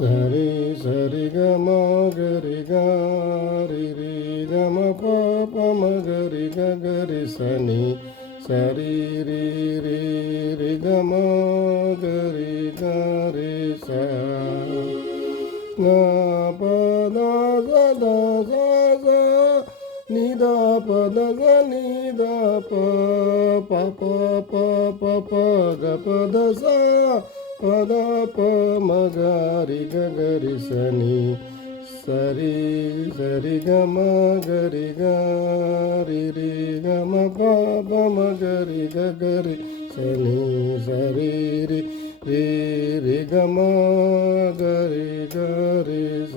சரி சரி கம கரி கரி ரி கம பம கரி கரி சனி சரி ரி ரி ரி கம கரி கரி ச பத சத ச நித பத நித ப ப க பத ச பத ப மகரி கரி சனி சரி சரி கம கரி கரி ரி கம ப மகரி கரி சனி சரி ரி ரி ரி கம கரி கரி ச